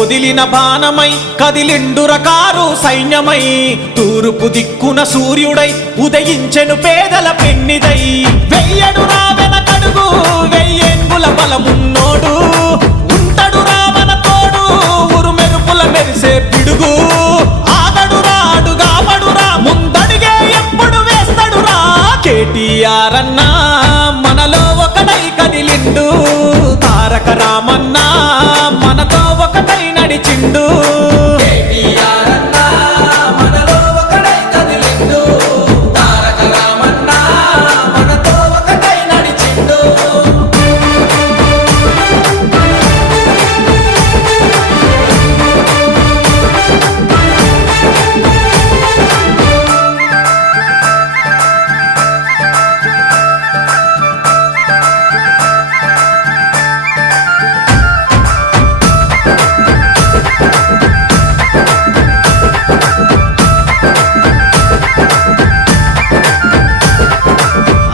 వదిలిన బాణమై కదిలిండుర కారు సైన్యమై తూర్పు దిక్కున సూర్యుడై ఉదయించెను పేదల పెన్నిదై వెయ్యడు వెనకడుగు వెయ్యేంగుల బలమున్నోడు ఉంటడు మన తోడు ఉరుమెరుపుల మెరిసే పిడుగు ఆగడురా అడుగావడురా ముందడిగే ఎప్పుడు వేస్తడురా కేటీఆర్ అన్నా మనలో ఒకడై కదిలిండు తారక రామన్నా మనతో ఒకటై నడిచిండు కేటీఆర్ అన్నా మనలో ఒకడై కదిలిండు తారక రామన్నా మనతో ఒకటై నడిచిండు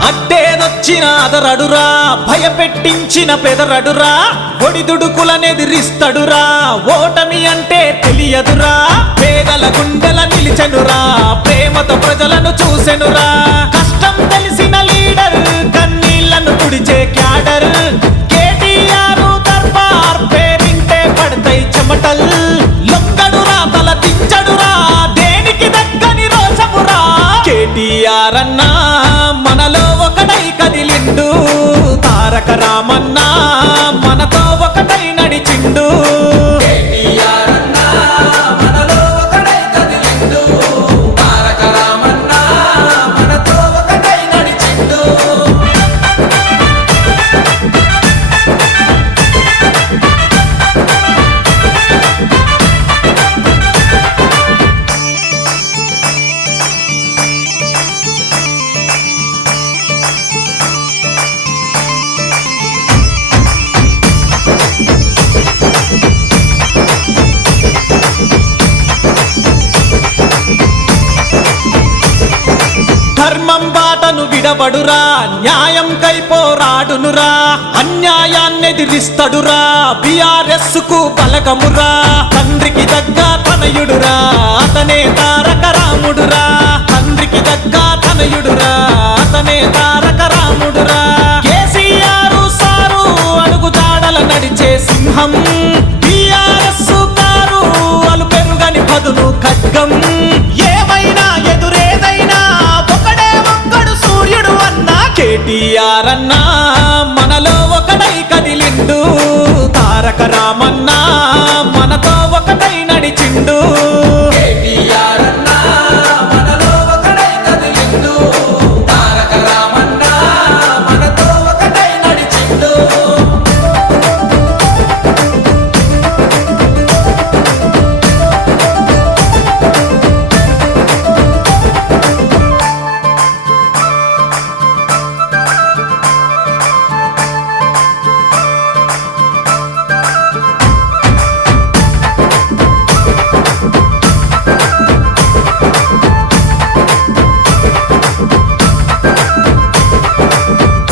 అడ్డేదొచ్చిన అదరడురా భయపెట్టించిన పెదరడురా ఒడిదుడుకులనెదిరిస్తడురా ఓటమి అంటే తెలియదురా పేదల గుండెల నిలిచెనురా ప్రేమతో ప్రజలను చూసెనురా కష్టం తెలిసిన లీడర్ కన్నీళ్లను తుడిచే క్యాడర్ కేటీఆర్ దర్బార్ పేరింటే పడతాయి చెమటల్ లొక్కడురా తల దించడురా దేనికి దక్కని రోషమురా కేటీఆర్ అన్నా మనలో ఒకటై కదిలిండు తారక రామన్నా మనతో ఒకటై నడిచిండు కేటీఆర్ అన్నా మనలో ఒకడై కదిలిండు తారక రామన్నా మనతో ఒకటై నడిచిండు ధర్మం బాటను విడబడురా న్యాయం కై పోరాడునురా అన్యాయాన్నెదిరిస్తడురా బిఆర్ఎస్ కు బలగమురా తండ్రికి దగ్గ తనయుడురా అతనే తారక రాముడురా తండ్రికి దగ్గ తనయుడురా అతనే తారక రాముడురా కేసీఆర్ సారు అడుగు జాడల నడిచే సింహం బిఆర్ఎస్ కారు అలు పెరుగని పదును ఖడ్గం ఏమైనా ఎదురేదైనా ఒకడే ఒక్కడు సూర్యుడు అన్నా కేటీఆర్ అన్నా మనలో ఒకడై కదిలిండు తారక రామన్నా మనతో ఒకటై నడిచిండు కేటీఆర్ అన్నా మనలో ఒకడై కదిలిండు తారక రామన్నా మనతో ఒకటై నడిచిండు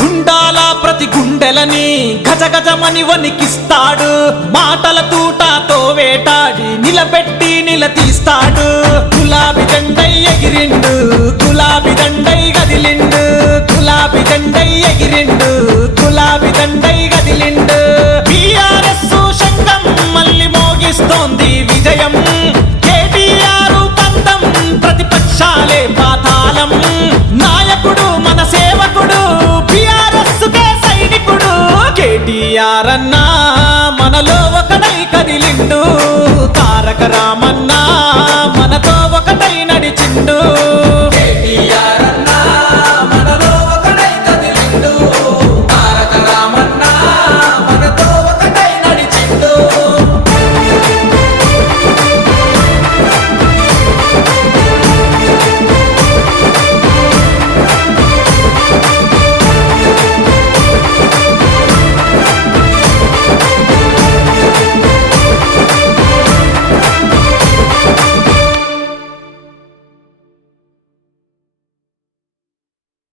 గుండాల ప్రతి గుండెలని గజగజమని వణికిస్తాడు మాటల తూటాతో వేటాడి నిలబెట్టి నిలదీస్తాడు గులాబీ దండై ఎగిరిండు గులాబీ దండై గదిలిండు గులాబీ దండై ఎగిరిండు గులాబీ దండై గదిలిండు బిఆర్ఎస్ శంఖం మళ్ళీ మోగిస్తోంది విజయం కేటీఆర్ పందం ప్రతిపక్షాలే పాతాళం నాయకుడు మన సేవకుడు బిఆర్ఎస్ కే సైనికుడు కేటీఆర్ అన్నా మనలో ఒకడై కదిలిండు తారక రామన్